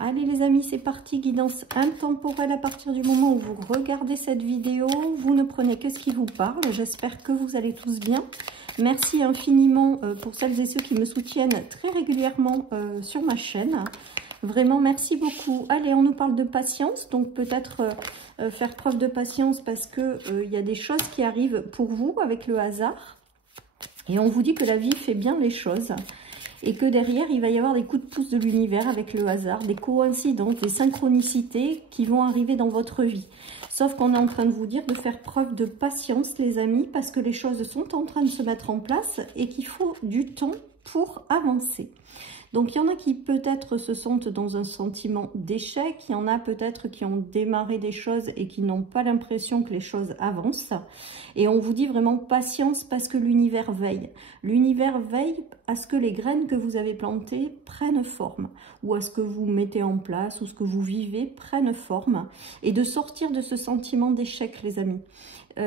Allez les amis, c'est parti, guidance intemporelle à partir du moment où vous regardez cette vidéo. Vous ne prenez que ce qui vous parle. J'espère que vous allez tous bien. Merci infiniment pour celles et ceux qui me soutiennent très régulièrement sur ma chaîne. Vraiment, merci beaucoup. Allez, on nous parle de patience. Donc peut-être faire preuve de patience parce que il y a des choses qui arrivent pour vous avec le hasard. Et on vous dit que la vie fait bien les choses. Et que derrière, il va y avoir des coups de pouce de l'univers avec le hasard, des coïncidences, des synchronicités qui vont arriver dans votre vie. Sauf qu'on est en train de vous dire de faire preuve de patience, les amis, parce que les choses sont en train de se mettre en place et qu'il faut du temps pour avancer. Donc, il y en a qui peut-être se sentent dans un sentiment d'échec. Il y en a peut-être qui ont démarré des choses et qui n'ont pas l'impression que les choses avancent. Et on vous dit vraiment patience parce que l'univers veille. L'univers veille à ce que les graines que vous avez plantées prennent forme. Ou à ce que vous mettez en place ou ce que vous vivez prenne forme. Et de sortir de ce sentiment d'échec, les amis.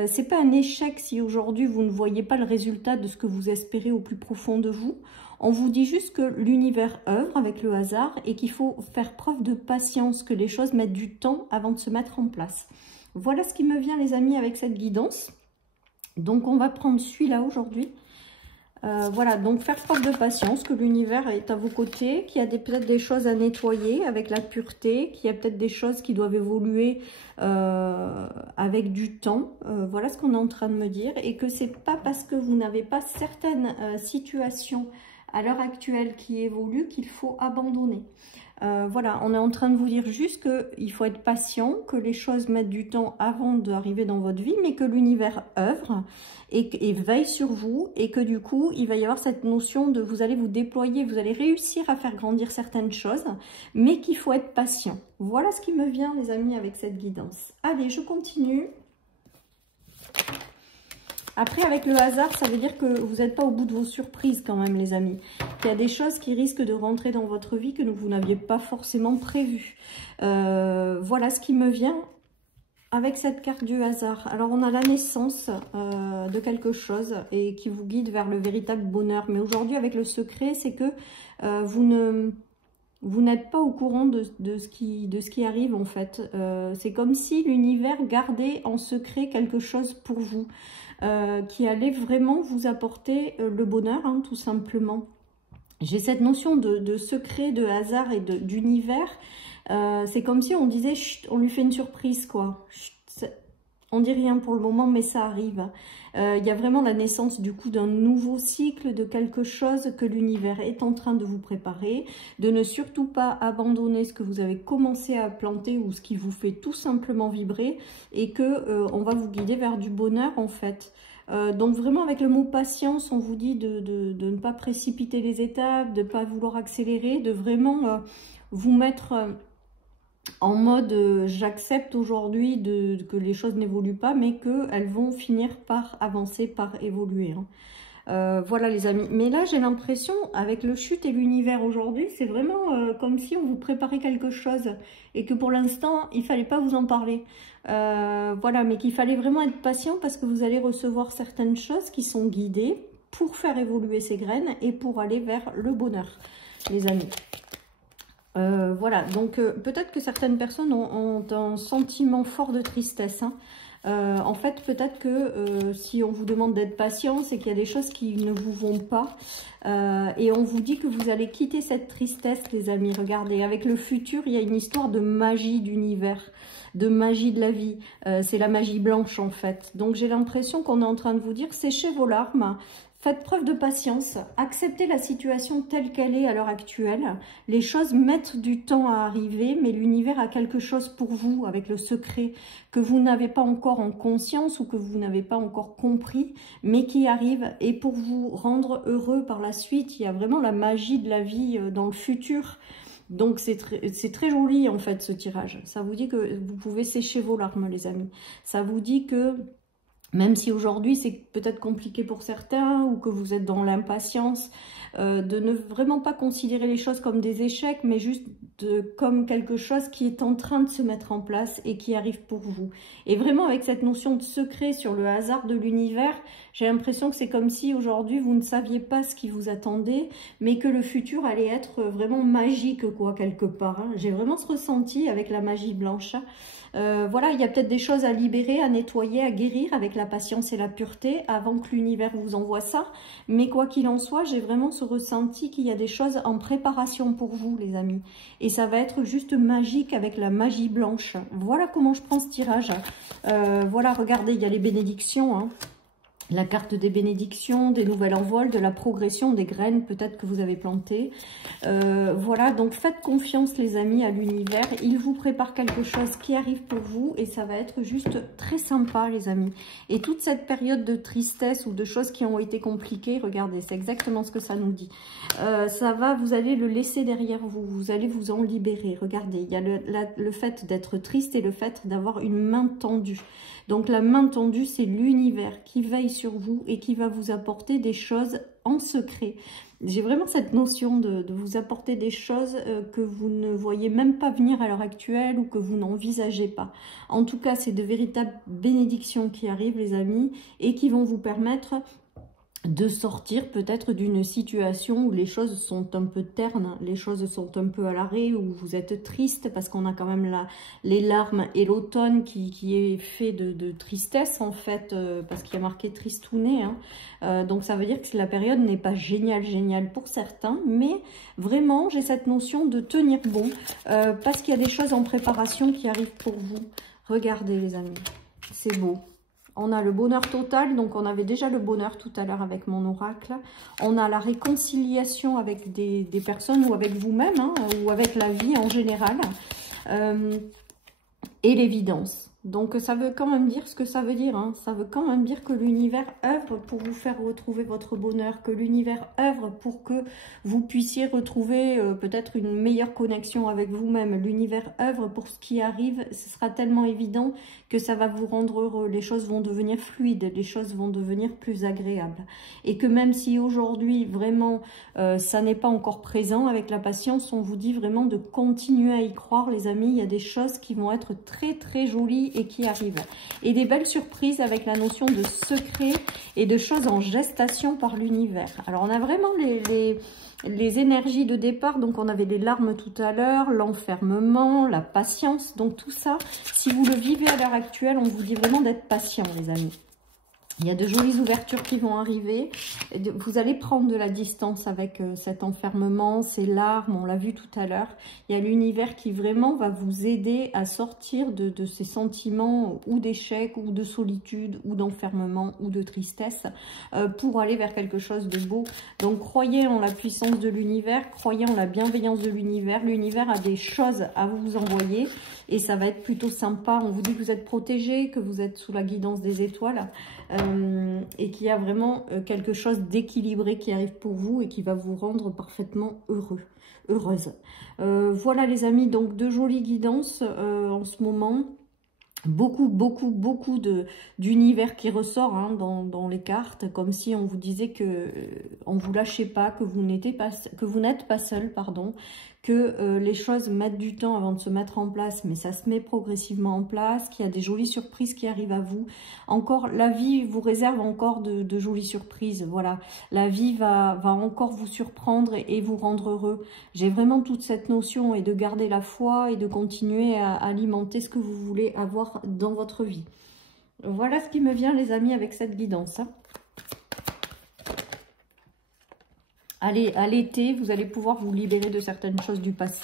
C'est pas un échec si aujourd'hui vous ne voyez pas le résultat de ce que vous espérez au plus profond de vous. On vous dit juste que l'univers œuvre avec le hasard et qu'il faut faire preuve de patience, que les choses mettent du temps avant de se mettre en place. Voilà ce qui me vient les amis avec cette guidance. Donc on va prendre celui-là aujourd'hui. Voilà, donc faire preuve de patience, que l'univers est à vos côtés, qu'il y a peut-être des choses à nettoyer avec la pureté, qu'il y a peut-être des choses qui doivent évoluer avec du temps. Voilà ce qu'on est en train de me dire. Et que c'est pas parce que vous n'avez pas certaines situations à l'heure actuelle qui évoluent qu'il faut abandonner. Voilà, on est en train de vous dire juste qu'il faut être patient, que les choses mettent du temps avant d'arriver dans votre vie, mais que l'univers œuvre et veille sur vous et que du coup, il va y avoir cette notion de vous allez vous déployer, vous allez réussir à faire grandir certaines choses, mais qu'il faut être patient. Voilà ce qui me vient, les amis, avec cette guidance. Allez, je continue. Après, avec le hasard, ça veut dire que vous n'êtes pas au bout de vos surprises quand même, les amis. Il y a des choses qui risquent de rentrer dans votre vie que vous n'aviez pas forcément prévues. Voilà ce qui me vient avec cette carte du hasard. Alors, on a la naissance de quelque chose et qui vous guide vers le véritable bonheur. Mais aujourd'hui, avec le secret, c'est que vous n'êtes pas au courant de ce qui arrive en fait. C'est comme si l'univers gardait en secret quelque chose pour vous. Qui allait vraiment vous apporter le bonheur, hein, tout simplement. J'ai cette notion de secret, de hasard et d'univers. C'est comme si on disait, chut, on lui fait une surprise, quoi. Chut, on dit rien pour le moment, mais ça arrive. Il y a vraiment la naissance du coup d'un nouveau cycle, de quelque chose que l'univers est en train de vous préparer, de ne surtout pas abandonner ce que vous avez commencé à planter ou ce qui vous fait tout simplement vibrer et que on va vous guider vers du bonheur en fait. Donc vraiment avec le mot patience, on vous dit de ne pas précipiter les étapes, de ne pas vouloir accélérer, de vraiment vous mettre en mode j'accepte aujourd'hui que les choses n'évoluent pas, mais qu'elles vont finir par avancer, par évoluer. Hein. Voilà les amis. Mais là j'ai l'impression avec le chute et l'univers aujourd'hui, c'est vraiment comme si on vous préparait quelque chose et que pour l'instant il fallait pas vous en parler. Voilà, mais qu'il fallait vraiment être patient parce que vous allez recevoir certaines choses qui sont guidées pour faire évoluer ces graines et pour aller vers le bonheur, les amis. Voilà, donc peut-être que certaines personnes ont un sentiment fort de tristesse. Hein. En fait, peut-être que si on vous demande d'être patient, c'est qu'il y a des choses qui ne vous vont pas. Et on vous dit que vous allez quitter cette tristesse, les amis. Regardez, avec le futur, il y a une histoire de magie d'univers, de magie de la vie. C'est la magie blanche, en fait. Donc, j'ai l'impression qu'on est en train de vous dire, séchez vos larmes. Faites preuve de patience, acceptez la situation telle qu'elle est à l'heure actuelle. Les choses mettent du temps à arriver, mais l'univers a quelque chose pour vous avec le secret que vous n'avez pas encore en conscience ou que vous n'avez pas encore compris, mais qui arrive. Et pour vous rendre heureux par la suite, il y a vraiment la magie de la vie dans le futur. Donc c'est très joli en fait ce tirage. Ça vous dit que vous pouvez sécher vos larmes, les amis. Ça vous dit que même si aujourd'hui c'est peut-être compliqué pour certains ou que vous êtes dans l'impatience, de ne vraiment pas considérer les choses comme des échecs, mais juste comme quelque chose qui est en train de se mettre en place et qui arrive pour vous. Et vraiment avec cette notion de secret sur le hasard de l'univers, j'ai l'impression que c'est comme si aujourd'hui vous ne saviez pas ce qui vous attendait, mais que le futur allait être vraiment magique quoi quelque part. Hein. J'ai vraiment ce ressenti avec la magie blanche. Voilà, il y a peut-être des choses à libérer, à nettoyer, à guérir avec la patience et la pureté avant que l'univers vous envoie ça. Mais quoi qu'il en soit, j'ai vraiment ce ressenti qu'il y a des choses en préparation pour vous, les amis. Et ça va être juste magique avec la magie blanche. Voilà comment je prends ce tirage. Voilà, regardez, il y a les bénédictions, hein. La carte des bénédictions, des nouvelles envols, de la progression, des graines peut-être que vous avez plantées. Voilà, donc faites confiance les amis à l'univers. Il vous prépare quelque chose qui arrive pour vous et ça va être juste très sympa les amis. Et toute cette période de tristesse ou de choses qui ont été compliquées, regardez, c'est exactement ce que ça nous dit. Vous allez le laisser derrière vous, vous allez vous en libérer. Regardez, il y a le fait d'être triste et le fait d'avoir une main tendue. Donc la main tendue, c'est l'univers qui veille sur vous et qui va vous apporter des choses en secret. J'ai vraiment cette notion de vous apporter des choses que vous ne voyez même pas venir à l'heure actuelle ou que vous n'envisagez pas. En tout cas, c'est de véritables bénédictions qui arrivent, les amis, et qui vont vous permettre de sortir peut-être d'une situation où les choses sont un peu ternes, les choses sont un peu à l'arrêt, où vous êtes triste parce qu'on a quand même les larmes et l'automne qui est fait de tristesse en fait, parce qu'il y a marqué tristouné. Hein. Donc ça veut dire que la période n'est pas géniale pour certains, mais vraiment j'ai cette notion de tenir bon, parce qu'il y a des choses en préparation qui arrivent pour vous. Regardez les amis, c'est beau. On a le bonheur total, donc on avait déjà le bonheur tout à l'heure avec mon oracle. On a la réconciliation avec des personnes ou avec vous-même, hein, ou avec la vie en général. Et l'évidence. Donc ça veut quand même dire ce que ça veut dire. Hein. Ça veut quand même dire que l'univers œuvre pour vous faire retrouver votre bonheur, que l'univers œuvre pour que vous puissiez retrouver peut-être une meilleure connexion avec vous-même. L'univers œuvre pour ce qui arrive, ce sera tellement évident que ça va vous rendre heureux. Les choses vont devenir fluides, les choses vont devenir plus agréables. Et que même si aujourd'hui vraiment ça n'est pas encore présent avec la patience, on vous dit vraiment de continuer à y croire les amis. Il y a des choses qui vont être très jolies et qui arrivent. Et des belles surprises avec la notion de secret et de choses en gestation par l'univers. Alors on a vraiment les énergies de départ, donc on avait les larmes tout à l'heure, l'enfermement, la patience, donc tout ça, si vous le vivez à l'heure actuelle, on vous dit vraiment d'être patient les amis. Il y a de jolies ouvertures qui vont arriver. Vous allez prendre de la distance avec cet enfermement, ces larmes, on l'a vu tout à l'heure. Il y a l'univers qui vraiment va vous aider à sortir de ces sentiments ou d'échec, ou de solitude, ou d'enfermement, ou de tristesse, pour aller vers quelque chose de beau. Donc croyez en la puissance de l'univers, croyez en la bienveillance de l'univers. L'univers a des choses à vous envoyer et ça va être plutôt sympa. On vous dit que vous êtes protégé, que vous êtes sous la guidance des étoiles. Et qu'il y a vraiment quelque chose d'équilibré qui arrive pour vous et qui va vous rendre parfaitement heureuse. Voilà les amis, donc de jolies guidances en ce moment. Beaucoup d'univers qui ressort hein, dans les cartes, comme si on vous disait que on vous lâchait pas, que vous n'êtes pas seul, pardon, que les choses mettent du temps avant de se mettre en place, mais ça se met progressivement en place, qu'il y a des jolies surprises qui arrivent à vous. Encore, la vie vous réserve encore de jolies surprises, voilà. La vie va encore vous surprendre et vous rendre heureux. J'ai vraiment toute cette notion et de garder la foi et de continuer à alimenter ce que vous voulez avoir dans votre vie. Voilà ce qui me vient les amis avec cette guidance. Hein. Allez, à l'été, vous allez pouvoir vous libérer de certaines choses du passé.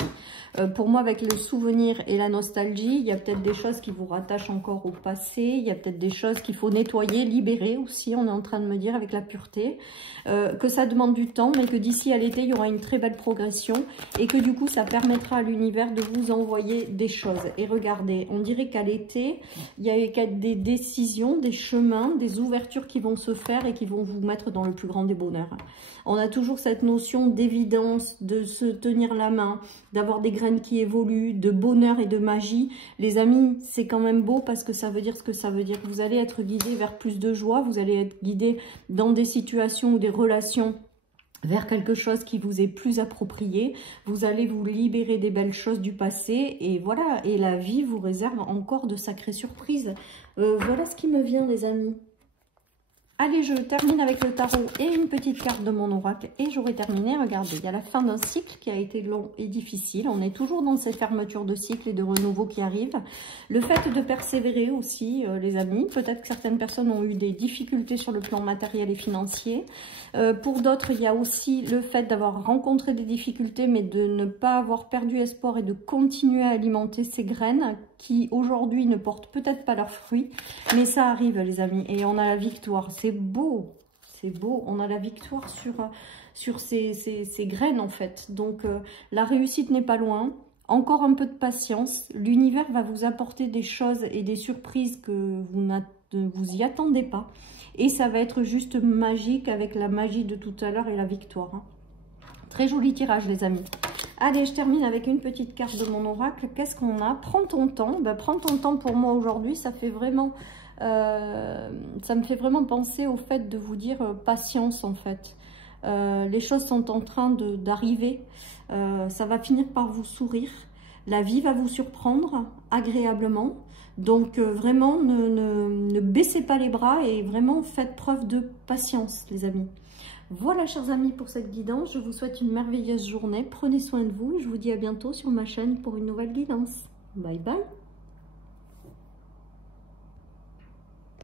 Pour moi, avec le souvenir et la nostalgie, il y a peut-être des choses qui vous rattachent encore au passé. Il y a peut-être des choses qu'il faut nettoyer, libérer aussi, on est en train de me dire, avec la pureté. Que ça demande du temps, mais que d'ici à l'été, il y aura une très belle progression. Et que du coup, ça permettra à l'univers de vous envoyer des choses. Et regardez, on dirait qu'à l'été, il y a des décisions, des chemins, des ouvertures qui vont se faire et qui vont vous mettre dans le plus grand des bonheurs. On a toujours cette notion d'évidence, de se tenir la main, d'avoir des graines qui évoluent, de bonheur et de magie. Les amis, c'est quand même beau parce que ça veut dire ce que ça veut dire. Vous allez être guidés vers plus de joie, vous allez être guidés dans des situations ou des relations vers quelque chose qui vous est plus approprié. Vous allez vous libérer des belles choses du passé et voilà, et la vie vous réserve encore de sacrées surprises. Voilà ce qui me vient les amis. Allez, je termine avec le tarot et une petite carte de mon oracle et j'aurai terminé. Regardez, il y a la fin d'un cycle qui a été long et difficile. On est toujours dans ces fermetures de cycle et de renouveau qui arrivent. Le fait de persévérer aussi, les amis. Peut-être que certaines personnes ont eu des difficultés sur le plan matériel et financier. Pour d'autres, il y a aussi le fait d'avoir rencontré des difficultés, mais de ne pas avoir perdu espoir et de continuer à alimenter ces graines qui aujourd'hui ne portent peut-être pas leurs fruits. Mais ça arrive les amis et on a la victoire. C'est beau, c'est beau. On a la victoire sur ces graines en fait. Donc la réussite n'est pas loin. Encore un peu de patience. L'univers va vous apporter des choses et des surprises que vous ne vous y attendez pas. Et ça va être juste magique avec la magie de tout à l'heure et la victoire. Hein. Très joli tirage les amis. Allez, je termine avec une petite carte de mon oracle. Qu'est-ce qu'on a? Prends ton temps. Ben, prends ton temps pour moi aujourd'hui. Ça fait vraiment, ça me fait vraiment penser au fait de vous dire patience en fait. Les choses sont en train d'arriver. Ça va finir par vous sourire. La vie va vous surprendre agréablement. Donc vraiment, ne baissez pas les bras et vraiment faites preuve de patience les amis. Voilà chers amis pour cette guidance, je vous souhaite une merveilleuse journée, prenez soin de vous et je vous dis à bientôt sur ma chaîne pour une nouvelle guidance. Bye bye.